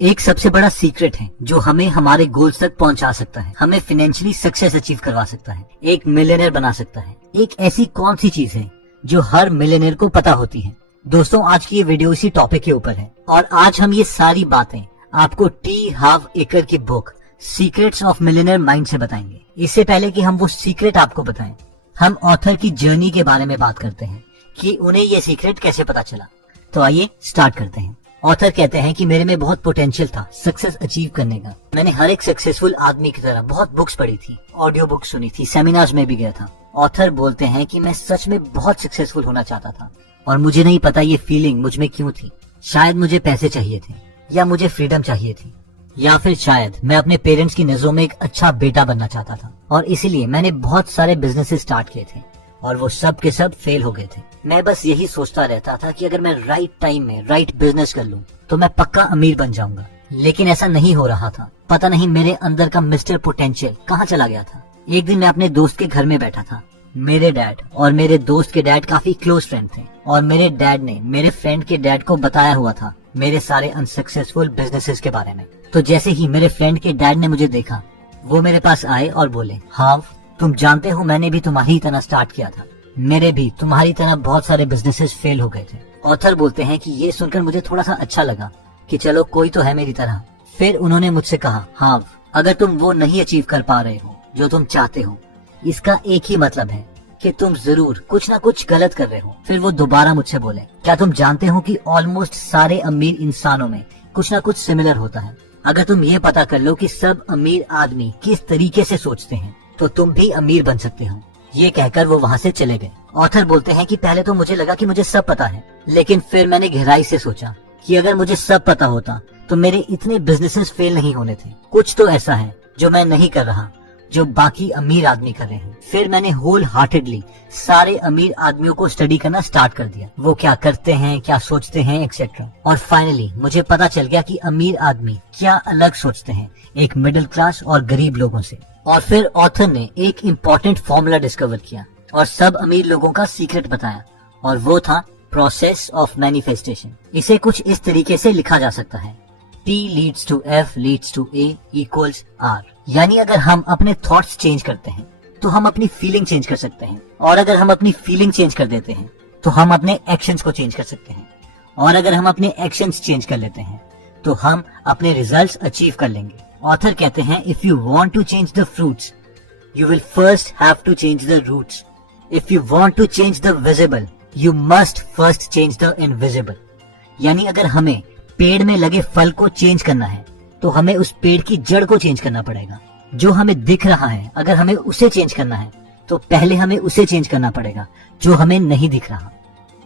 एक सबसे बड़ा सीक्रेट है जो हमें हमारे गोल्स तक पहुंचा सकता है, हमें फाइनेंशियली सक्सेस अचीव करवा सकता है, एक मिलियनेयर बना सकता है। एक ऐसी कौन सी चीज है जो हर मिलियनेयर को पता होती है? दोस्तों, आज की ये वीडियो इसी टॉपिक के ऊपर है और आज हम ये सारी बातें आपको टी हार्व एकर की book secrets of millionaire mind से बताएंगे। इससे पहले कि हम वो सीक्रेट आपको बताएं, हम ऑथर की जर्नी के बारे में बात करते हैं कि उन्हें ये सीक्रेट कैसे पता चला। तो आइए स्टार्ट करते हैं। ऑथर कहते हैं कि मेरे में बहुत पोटेंशियल था सक्सेस अचीव करने का। मैंने हर एक सक्सेसफुल आदमी की तरह बहुत बुक्स पढ़ी थी, ऑडियो बुक्स सुनी थी, सेमिनार्स में भी गया था। ऑथर बोलते हैं कि मैं सच में बहुत सक्सेसफुल होना चाहता था और मुझे नहीं पता ये फीलिंग मुझ में क्यों थी। शायद मुझे पैसे चाहिए थे, या मुझे फ्रीडम चाहिए थी, या फिर शायद मैं अपने पेरेंट्स की नजरों में एक अच्छा बेटा बनना चाहता था और इसीलिए मैंने बहुत सारे बिजनेसेस स्टार्ट किए थे और वो सब के सब फेल हो गए थे। मैं बस यही सोचता रहता था कि अगर मैं राइट टाइम में राइट बिजनेस कर लूं तो मैं पक्का अमीर बन जाऊंगा, लेकिन ऐसा नहीं हो रहा था। पता नहीं मेरे अंदर का मिस्टर पोटेंशियल कहाँ चला गया था। एक दिन मैं अपने दोस्त के घर में बैठा था। मेरे डैड और मेरे दोस्त के डैड काफी क्लोज फ्रेंड थे और मेरे डैड ने मेरे फ्रेंड के डैड को बताया हुआ था मेरे सारे अनसक्सेसफुल बिजनेसेस के बारे में। तो जैसे ही मेरे फ्रेंड के डैड ने मुझे देखा, वो मेरे पास आए और बोले, हार्व, तुम जानते हो मैंने भी तुम्हारी तरह स्टार्ट किया था। मेरे भी तुम्हारी तरह बहुत सारे बिजनेसेस फेल हो गए थे। ऑथर बोलते हैं कि ये सुनकर मुझे थोड़ा सा अच्छा लगा कि चलो कोई तो है मेरी तरह। फिर उन्होंने मुझसे कहा, हार्व, अगर तुम वो नहीं अचीव कर पा रहे हो जो तुम चाहते हो, इसका एक ही मतलब है कि तुम जरूर कुछ ना कुछ गलत कर रहे हो। फिर वो दोबारा मुझसे बोले, क्या तुम जानते हो कि ऑलमोस्ट सारे अमीर इंसानों में कुछ ना कुछ सिमिलर होता है। अगर तुम ये पता कर लो कि सब अमीर आदमी किस तरीके से सोचते हैं तो तुम भी अमीर बन सकते हो। ये कहकर वो वहाँ से चले गए। ऑथर बोलते हैं कि पहले तो मुझे लगा कि मुझे सब पता है, लेकिन फिर मैंने गहराई से सोचा कि अगर मुझे सब पता होता तो मेरे इतने बिजनेसेस फेल नहीं होने थे। कुछ तो ऐसा है जो मैं नहीं कर रहा जो बाकी अमीर आदमी कर रहे हैं। फिर मैंने होल हार्टेडली सारे अमीर आदमियों को स्टडी करना स्टार्ट कर दिया, वो क्या करते हैं, क्या सोचते हैं, एक्सेट्रा। और फाइनली मुझे पता चल गया कि अमीर आदमी क्या अलग सोचते हैं एक मिडिल क्लास और गरीब लोगों से। और फिर ऑथर ने एक इम्पोर्टेंट फॉर्मूला डिस्कवर किया और सब अमीर लोगों का सीक्रेट बताया, और वो था प्रोसेस ऑफ मैनिफेस्टेशन। इसे कुछ इस तरीके से लिखा जा सकता है, T leads to F leads to A equals R। यानी अगर हम अपने थॉट्स चेंज करते हैं तो हम अपनी फीलिंग चेंज कर सकते हैं, और अगर हम अपनी फीलिंग चेंज कर देते हैं तो हम अपने एक्शंस को चेंज कर सकते हैं, और अगर हम अपने एक्शंस चेंज कर लेते हैं तो हम अपने रिजल्ट्स अचीव कर लेंगे। ऑथर कहते हैं, if you want to change the fruits you will first have to change the roots. If you want to change the visible you must first change the invisible. यानी अगर हमें पेड़ में लगे फल को चेंज करना है तो हमें उस पेड़ की जड़ को चेंज करना पड़ेगा। जो हमें दिख रहा है अगर हमें उसे चेंज करना है तो पहले हमें उसे चेंज करना पड़ेगा जो हमें नहीं दिख रहा।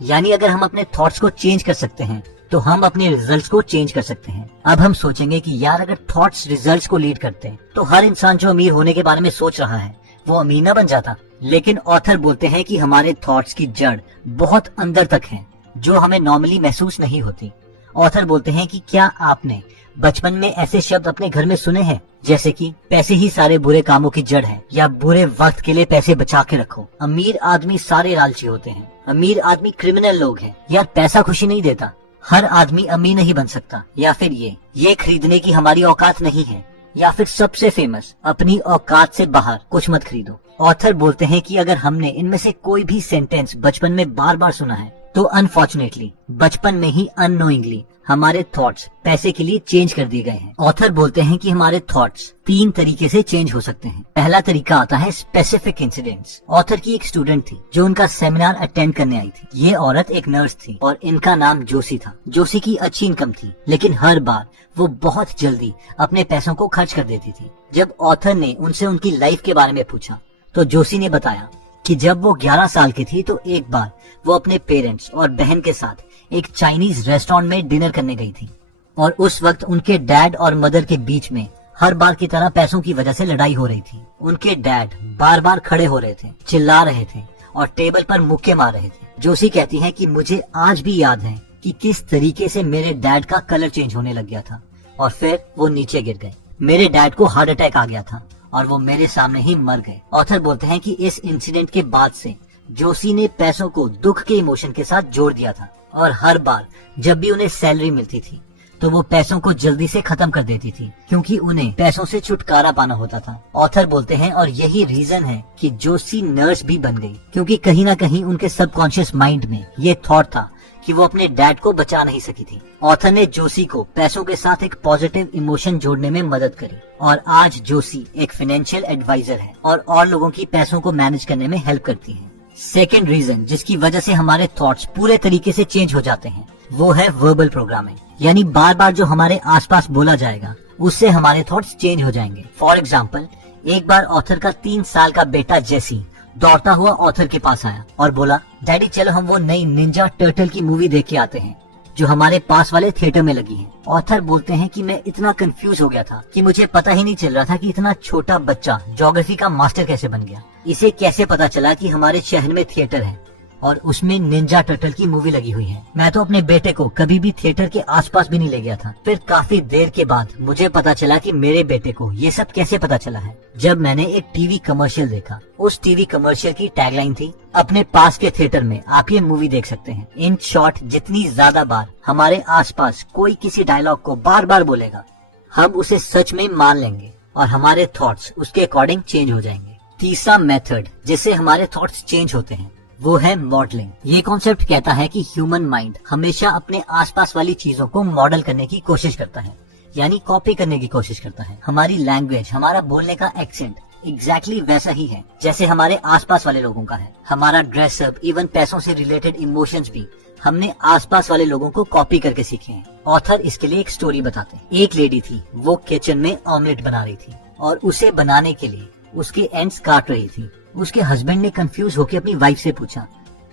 यानी अगर हम अपने थॉट्स को चेंज कर सकते हैं तो हम अपने रिजल्ट्स को चेंज कर सकते हैं। अब हम सोचेंगे कि यार अगर थॉट्स रिजल्ट्स को लीड करते हैं तो हर इंसान जो अमीर होने के बारे में सोच रहा है वो अमीर ना बन जाता। लेकिन ऑथर बोलते हैं कि हमारे थॉट्स की जड़ बहुत अंदर तक है जो हमें नॉर्मली महसूस नहीं होती। ऑथर बोलते हैं कि क्या आपने बचपन में ऐसे शब्द अपने घर में सुने हैं जैसे कि पैसे ही सारे बुरे कामों की जड़ है, या बुरे वक्त के लिए पैसे बचा के रखो, अमीर आदमी सारे लालची होते हैं, अमीर आदमी क्रिमिनल लोग हैं, यार पैसा खुशी नहीं देता, हर आदमी अमीर नहीं बन सकता, या फिर ये खरीदने की हमारी औकात नहीं है, या फिर सबसे फेमस, अपनी औकात से बाहर कुछ मत खरीदो। ऑथर बोलते हैं कि अगर हमने इनमें से कोई भी सेंटेंस बचपन में बार बार सुना है तो अनफॉर्चुनेटली बचपन में ही अननोइंगली हमारे थॉट्स पैसे के लिए चेंज कर दिए गए हैं। ऑथर बोलते हैं कि हमारे थॉट्स 3 तरीके से चेंज हो सकते हैं। पहला तरीका आता है स्पेसिफिक इंसिडेंट्स। ऑथर की एक स्टूडेंट थी जो उनका सेमिनार अटेंड करने आई थी। ये औरत एक नर्स थी और इनका नाम जोशी था। जोशी की अच्छी इनकम थी, लेकिन हर बार वो बहुत जल्दी अपने पैसों को खर्च कर देती थी। जब ऑथर ने उनसे उनकी लाइफ के बारे में पूछा तो जोशी ने बताया कि जब वो 11 साल की थी तो एक बार वो अपने पेरेंट्स और बहन के साथ एक चाइनीज रेस्टोरेंट में डिनर करने गई थी, और उस वक्त उनके डैड और मदर के बीच में हर बार की तरह पैसों की वजह से लड़ाई हो रही थी। उनके डैड बार बार खड़े हो रहे थे, चिल्ला रहे थे और टेबल पर मुक्के मार रहे थे। जोशी कहती हैं कि मुझे आज भी याद है कि किस तरीके से मेरे डैड का कलर चेंज होने लग गया था और फिर वो नीचे गिर गए। मेरे डैड को हार्ट अटैक आ गया था और वो मेरे सामने ही मर गए। ऑथर बोलते हैं कि इस इंसिडेंट के बाद से जोशी ने पैसों को दुख के इमोशन के साथ जोड़ दिया था और हर बार जब भी उन्हें सैलरी मिलती थी तो वो पैसों को जल्दी से खत्म कर देती थी क्योंकि उन्हें पैसों से छुटकारा पाना होता था। ऑथर बोलते हैं और यही रीजन है कि जोशी नर्स भी बन गई, क्योंकि कहीं ना कहीं उनके सबकॉन्शियस माइंड में ये थॉट था कि वो अपने डैड को बचा नहीं सकी थी। ऑथर ने जोशी को पैसों के साथ एक पॉजिटिव इमोशन जोड़ने में मदद करी और आज जोशी एक फाइनेंशियल एडवाइजर है और लोगों की पैसों को मैनेज करने में हेल्प करती है। सेकेंड रीजन जिसकी वजह से हमारे थॉट्स पूरे तरीके से चेंज हो जाते हैं वो है वर्बल प्रोग्रामिंग, यानी बार बार जो हमारे आसपास बोला जाएगा उससे हमारे थॉट्स चेंज हो जाएंगे। फॉर एग्जाम्पल, एक बार ऑथर का 3 साल का बेटा जेसी दौड़ता हुआ ऑथर के पास आया और बोला, डैडी चलो हम वो नई निंजा टर्टल की मूवी देख के आते हैं जो हमारे पास वाले थिएटर में लगी है। ऑथर बोलते हैं कि मैं इतना कंफ्यूज हो गया था कि मुझे पता ही नहीं चल रहा था कि इतना छोटा बच्चा ज्योग्राफी का मास्टर कैसे बन गया। इसे कैसे पता चला कि हमारे शहर में थिएटर है और उसमें निंजा टर्टल की मूवी लगी हुई है। मैं तो अपने बेटे को कभी भी थिएटर के आसपास भी नहीं ले गया था। फिर काफी देर के बाद मुझे पता चला कि मेरे बेटे को ये सब कैसे पता चला है जब मैंने एक टीवी कमर्शियल देखा। उस टीवी कमर्शियल की टैगलाइन थी, अपने पास के थिएटर में आप ये मूवी देख सकते हैं। इन शॉर्ट, जितनी ज्यादा बार हमारे आसपास कोई किसी डायलॉग को बार बार बोलेगा हम उसे सच में मान लेंगे और हमारे थॉट्स उसके अकॉर्डिंग चेंज हो जाएंगे। तीसरा मेथड जिससे हमारे थॉट्स चेंज होते हैं वो है मॉडलिंग। ये कॉन्सेप्ट कहता है कि ह्यूमन माइंड हमेशा अपने आसपास वाली चीजों को मॉडल करने की कोशिश करता है, यानी कॉपी करने की कोशिश करता है। हमारी लैंग्वेज, हमारा बोलने का एक्सेंट एग्जैक्टली वैसा ही है जैसे हमारे आसपास वाले लोगों का है। हमारा ड्रेसअप, इवन पैसों से रिलेटेड इमोशंस भी हमने आसपास वाले लोगों को कॉपी करके सीखे हैं। ऑथर इसके लिए एक स्टोरी बताते हैं। एक लेडी थी, वो किचन में ऑमलेट बना रही थी और उसे बनाने के लिए उसके एंड्स काट रही थी। उसके हस्बैंड ने कंफ्यूज होकर अपनी वाइफ से पूछा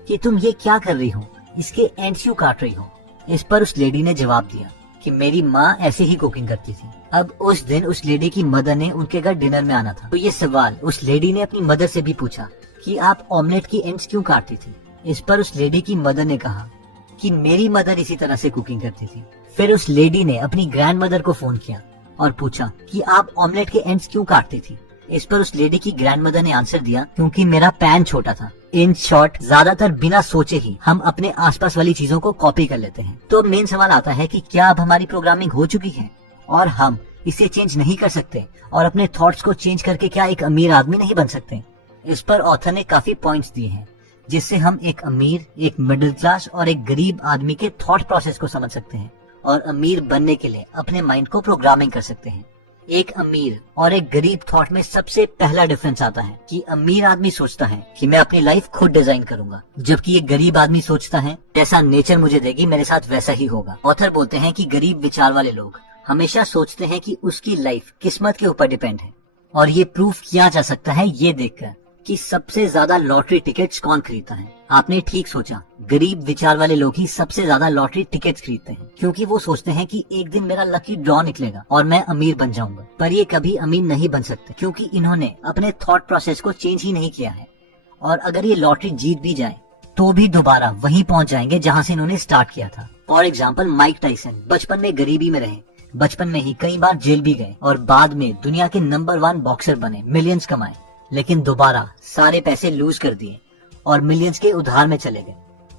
कि तुम ये क्या कर रही हो, इसके एंड्स क्यों काट रही हो। इस पर उस लेडी ने जवाब दिया कि मेरी माँ ऐसे ही कुकिंग करती थी। अब उस दिन उस लेडी की मदर ने उनके घर डिनर में आना था, तो ये सवाल उस लेडी ने अपनी मदर से भी पूछा कि आप ऑमलेट की एंड्स क्यों काटती थी। इस पर उस लेडी की मदर ने कहा कि मेरी मदर इसी तरह से कुकिंग करती थी। फिर उस लेडी ने अपनी ग्रैंड मदर को फोन किया और पूछा कि आप ऑमलेट के एंड्स क्यों काटती थी। इस पर उस लेडी की ग्रैंड मदर ने आंसर दिया, क्योंकि मेरा पैन छोटा था। इन शॉर्ट, ज्यादातर बिना सोचे ही हम अपने आसपास वाली चीजों को कॉपी कर लेते हैं। तो मेन सवाल आता है कि क्या अब हमारी प्रोग्रामिंग हो चुकी है और हम इसे चेंज नहीं कर सकते और अपने थॉट्स को चेंज करके क्या एक अमीर आदमी नहीं बन सकते। इस पर ऑथर ने काफी पॉइंट्स दिए हैं जिससे हम एक अमीर, एक मिडिल क्लास और एक गरीब आदमी के थॉट प्रोसेस को समझ सकते हैं और अमीर बनने के लिए अपने माइंड को प्रोग्रामिंग कर सकते हैं। एक अमीर और एक गरीब थॉट में सबसे पहला डिफरेंस आता है कि अमीर आदमी सोचता है कि मैं अपनी लाइफ खुद डिजाइन करूंगा, जबकि एक गरीब आदमी सोचता है जैसा नेचर मुझे देगी मेरे साथ वैसा ही होगा। ऑथर बोलते हैं कि गरीब विचार वाले लोग हमेशा सोचते हैं कि उसकी लाइफ किस्मत के ऊपर डिपेंड है और ये प्रूफ किया जा सकता है ये देखकर कि सबसे ज्यादा लॉटरी टिकट्स कौन खरीदता है। आपने ठीक सोचा, गरीब विचार वाले लोग ही सबसे ज्यादा लॉटरी टिकट्स खरीदते हैं, क्योंकि वो सोचते हैं कि एक दिन मेरा लकी ड्रॉ निकलेगा और मैं अमीर बन जाऊंगा। पर ये कभी अमीर नहीं बन सकते, क्योंकि इन्होंने अपने थॉट प्रोसेस को चेंज ही नहीं किया है। और अगर ये लॉटरी जीत भी जाए तो भी दोबारा वहीं पहुंच जाएंगे जहां से इन्होंने स्टार्ट किया था। फॉर एग्जाम्पल, माइक टाइसन बचपन में गरीबी में रहे, बचपन में ही कई बार जेल भी गए और बाद में दुनिया के नंबर 1 बॉक्सर बने, मिलियंस कमाए, लेकिन दोबारा सारे पैसे लूज कर दिए और मिलियंस के उधार में चले गए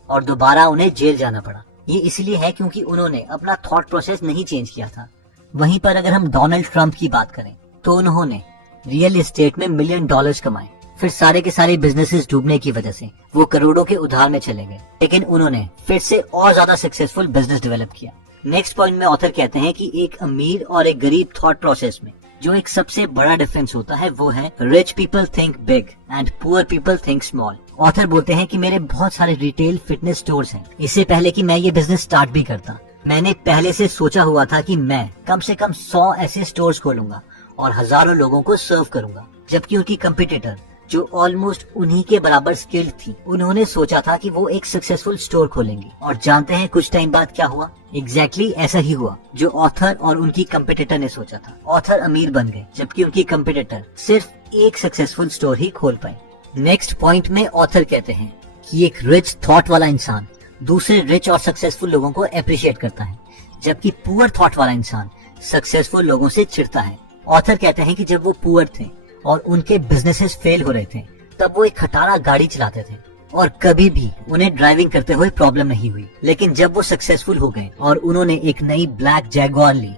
और दोबारा उन्हें जेल जाना पड़ा। ये इसलिए है क्योंकि उन्होंने अपना थॉट प्रोसेस नहीं चेंज किया था। वहीं पर अगर हम डोनाल्ड ट्रंप की बात करें तो उन्होंने रियल एस्टेट में $1 मिलियन कमाए, फिर सारे के सारे बिजनेसेस डूबने की वजह से वो करोड़ों के उधार में चले गए, लेकिन उन्होंने फिर से और ज्यादा सक्सेसफुल बिजनेस डेवलप किया। नेक्स्ट पॉइंट में ऑथर कहते हैं कि एक अमीर और एक गरीब थॉट प्रोसेस में जो एक सबसे बड़ा डिफरेंस होता है वो है rich people think big and poor people think small. Author बोलते हैं कि मेरे बहुत सारे रिटेल फिटनेस स्टोर्स हैं। इससे पहले कि मैं ये बिजनेस स्टार्ट भी करता, मैंने पहले से सोचा हुआ था कि मैं कम से कम 100 ऐसे स्टोर्स खोलूंगा और हजारों लोगों को सर्व करूंगा, जबकि उनकी कंपटीटर जो ऑलमोस्ट उन्हीं के बराबर स्किल्ड थी, उन्होंने सोचा था कि वो एक सक्सेसफुल स्टोर खोलेंगे। और जानते हैं कुछ टाइम बाद क्या हुआ? एग्जैक्टली ऐसा ही हुआ जो ऑथर और उनकी कंपटीटर ने सोचा था। ऑथर अमीर बन गए, जबकि उनकी कंपटीटर सिर्फ एक सक्सेसफुल स्टोर ही खोल पाए। नेक्स्ट पॉइंट में ऑथर कहते हैं कि एक रिच थॉट वाला इंसान दूसरे रिच और सक्सेसफुल लोगों को अप्रिशिएट करता है, जबकि पुअर थॉट वाला इंसान सक्सेसफुल लोगों से चिढ़ता है। ऑथर कहते हैं कि जब वो पुअर थे और उनके बिजनेसेस फेल हो रहे थे, तब वो एक खटारा गाड़ी चलाते थे और कभी भी उन्हें ड्राइविंग करते हुए प्रॉब्लम नहीं हुई। लेकिन जब वो सक्सेसफुल हो गए और उन्होंने एक नई ब्लैक जैगुआर ली,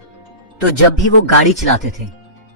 तो जब भी वो गाड़ी चलाते थे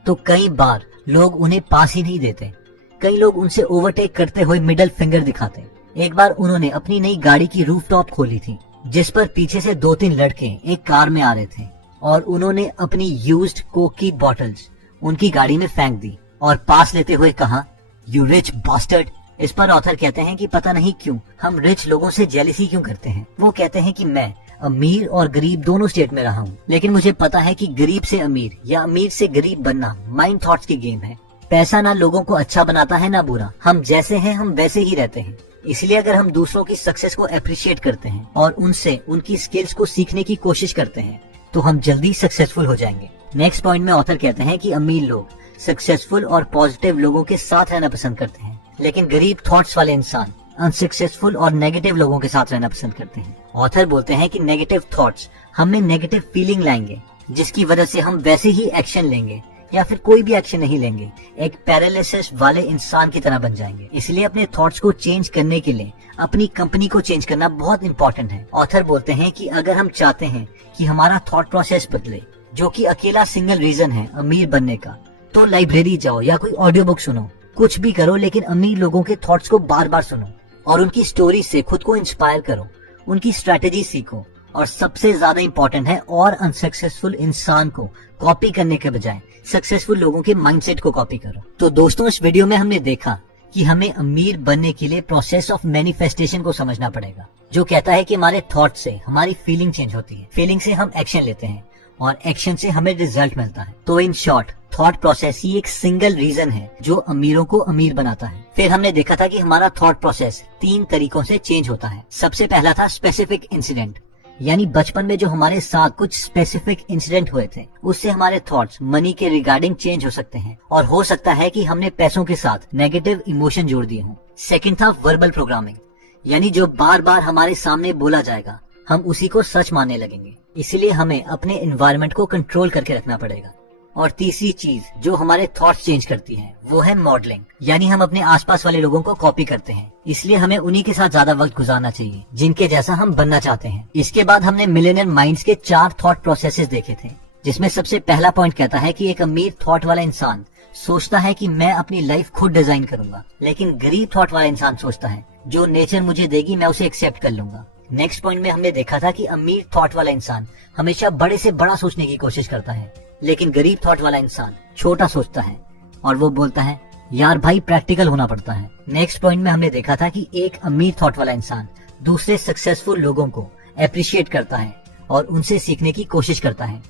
तो कई बार लोग उन्हें पास ही नहीं देते। कई लोग उनसे ओवरटेक करते हुए मिडिल फिंगर दिखाते। एक बार उन्होंने अपनी नई गाड़ी की रूफटॉप खोली थी, जिस पर पीछे से 2-3 लड़के एक कार में आ रहे थे और उन्होंने अपनी यूज्ड कोक की बॉटल्स उनकी गाड़ी में फेंक दी और पास लेते हुए कहा, यू रिच बास्टर्ड। इस पर ऑथर कहते हैं कि पता नहीं क्यों हम रिच लोगों से जेलिसी क्यों करते हैं। वो कहते हैं कि मैं अमीर और गरीब दोनों स्टेट में रहा हूँ, लेकिन मुझे पता है कि गरीब से अमीर या अमीर से गरीब बनना माइंड थॉट्स की गेम है। पैसा ना लोगों को अच्छा बनाता है ना बुरा, हम जैसे हैं हम वैसे ही रहते हैं। इसलिए अगर हम दूसरों की सक्सेस को अप्रिशिएट करते हैं और उनसे उनकी स्किल्स को सीखने की कोशिश करते हैं तो हम जल्दी सक्सेसफुल हो जाएंगे। नेक्स्ट पॉइंट में ऑथर कहते हैं कि अमीर लोग सक्सेसफुल और पॉजिटिव लोगों के साथ रहना पसंद करते हैं, लेकिन गरीब थॉट्स वाले इंसान अनसक्सेसफुल और नेगेटिव लोगों के साथ रहना पसंद करते हैं। ऑथर बोलते हैं कि नेगेटिव थॉट्स हमें नेगेटिव फीलिंग लाएंगे, जिसकी वजह से हम वैसे ही एक्शन लेंगे या फिर कोई भी एक्शन नहीं लेंगे, एक पैरालिसिस वाले इंसान की तरह बन जाएंगे। इसलिए अपने थॉट्स को चेंज करने के लिए अपनी कंपनी को चेंज करना बहुत इंपॉर्टेंट है। ऑथर बोलते हैं कि अगर हम चाहते हैं कि हमारा थॉट प्रोसेस बदले, जो कि अकेला सिंगल रीजन है अमीर बनने का, तो लाइब्रेरी जाओ या कोई ऑडियो बुक सुनो, कुछ भी करो, लेकिन अमीर लोगों के थॉट्स को बार बार सुनो और उनकी स्टोरी से खुद को इंस्पायर करो, उनकी स्ट्रेटेजी सीखो और सबसे ज्यादा इंपॉर्टेंट है और अनसक्सेसफुल इंसान को कॉपी करने के बजाय सक्सेसफुल लोगों के माइंडसेट को कॉपी करो। तो दोस्तों, इस वीडियो में हमने देखा कि हमें अमीर बनने के लिए प्रोसेस ऑफ मैनिफेस्टेशन को समझना पड़ेगा, जो कहता है कि हमारे थॉट से हमारी फीलिंग चेंज होती है, फीलिंग से हम एक्शन लेते हैं और एक्शन से हमें रिजल्ट मिलता है। तो इन शॉर्ट, थॉट प्रोसेस ही एक सिंगल रीजन है जो अमीरों को अमीर बनाता है। फिर हमने देखा था कि हमारा थॉट प्रोसेस 3 तरीकों से चेंज होता है। सबसे पहला था स्पेसिफिक इंसिडेंट, यानी बचपन में जो हमारे साथ कुछ स्पेसिफिक इंसिडेंट हुए थे, उससे हमारे थॉट्स मनी के रिगार्डिंग चेंज हो सकते हैं और हो सकता है कि हमने पैसों के साथ नेगेटिव इमोशन जोड़ दिए हों। सेकंड था वर्बल प्रोग्रामिंग, यानी जो बार बार हमारे सामने बोला जाएगा हम उसी को सच मानने लगेंगे। इसलिए हमें अपने एनवायरनमेंट को कंट्रोल करके रखना पड़ेगा। और तीसरी चीज जो हमारे थॉट्स चेंज करती है वो है मॉडलिंग, यानी हम अपने आसपास वाले लोगों को कॉपी करते हैं। इसलिए हमें उन्हीं के साथ ज्यादा वक्त गुजारना चाहिए जिनके जैसा हम बनना चाहते हैं। इसके बाद हमने मिलियनेयर माइंड्स के 4 थॉट प्रोसेसेस देखे थे, जिसमें सबसे पहला पॉइंट कहता है कि एक अमीर थॉट वाला इंसान सोचता है कि मैं अपनी लाइफ खुद डिजाइन करूंगा, लेकिन गरीब थॉट वाला इंसान सोचता है जो नेचर मुझे देगी मैं उसे एक्सेप्ट कर लूंगा। नेक्स्ट पॉइंट में हमने देखा था कि अमीर थॉट वाला इंसान हमेशा बड़े से बड़ा सोचने की कोशिश करता है, लेकिन गरीब थॉट वाला इंसान छोटा सोचता है और वो बोलता है यार भाई प्रैक्टिकल होना पड़ता है। नेक्स्ट पॉइंट में हमने देखा था कि एक अमीर थॉट वाला इंसान दूसरे सक्सेसफुल लोगों को अप्रिशिएट करता है और उनसे सीखने की कोशिश करता है,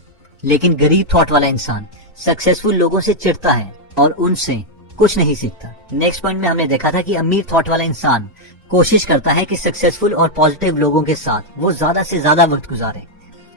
लेकिन गरीब थॉट वाला इंसान सक्सेसफुल लोगों से चिढ़ता है और उनसे कुछ नहीं सीखता। नेक्स्ट पॉइंट में हमने देखा था कि अमीर थॉट वाला इंसान कोशिश करता है कि सक्सेसफुल और पॉजिटिव लोगों के साथ वो ज्यादा से ज्यादा वक्त गुजारे,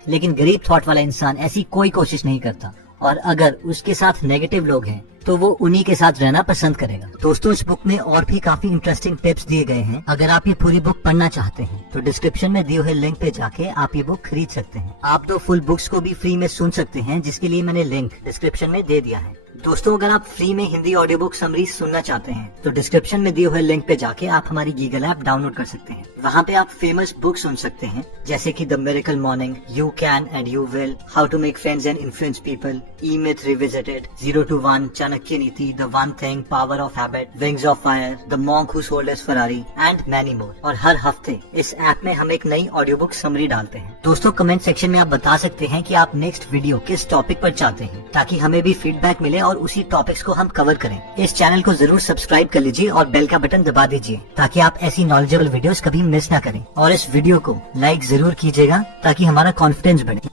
लेकिन गरीब थॉट वाला इंसान ऐसी कोई कोशिश नहीं करता और अगर उसके साथ नेगेटिव लोग हैं तो वो उन्हीं के साथ रहना पसंद करेगा। दोस्तों, इस बुक में और भी काफी इंटरेस्टिंग टिप्स दिए गए हैं। अगर आप ये पूरी बुक पढ़ना चाहते हैं तो डिस्क्रिप्शन में दिए हुए लिंक पे जाके आप ये बुक खरीद सकते हैं। आप 2 फुल बुक्स को भी फ्री में सुन सकते हैं, जिसके लिए मैंने लिंक डिस्क्रिप्शन में दे दिया है। दोस्तों, अगर आप फ्री में हिंदी ऑडियो बुक समरी सुनना चाहते हैं तो डिस्क्रिप्शन में दिए हुए लिंक पे जाके आप हमारी गीगल ऐप डाउनलोड कर सकते हैं। वहाँ पे आप फेमस बुक सुन सकते हैं, जैसे कि the miracle morning, you can and you will, how to make friends and influence people, E myth revisited, 0 to 1, Chanakya Niti, the one thing, power of habit, wings of fire, the monk who sold his Ferrari and many more. और हर हफ्ते इस app में हम एक नई audio book summary डालते हैं। दोस्तों, कमेंट सेक्शन में आप बता सकते हैं कि आप नेक्स्ट वीडियो किस टॉपिक पर चाहते हैं, ताकि हमें भी फीडबैक मिले और उसी टॉपिक्स को हम कवर करें। इस चैनल को जरूर सब्सक्राइब कर लीजिए और बेल का बटन दबा दीजिए, ताकि आप ऐसी नॉलेजेबल वीडियोस कभी मिस ना करें। और इस वीडियो को लाइक जरूर कीजिएगा ताकि हमारा कॉन्फिडेंस बढ़े।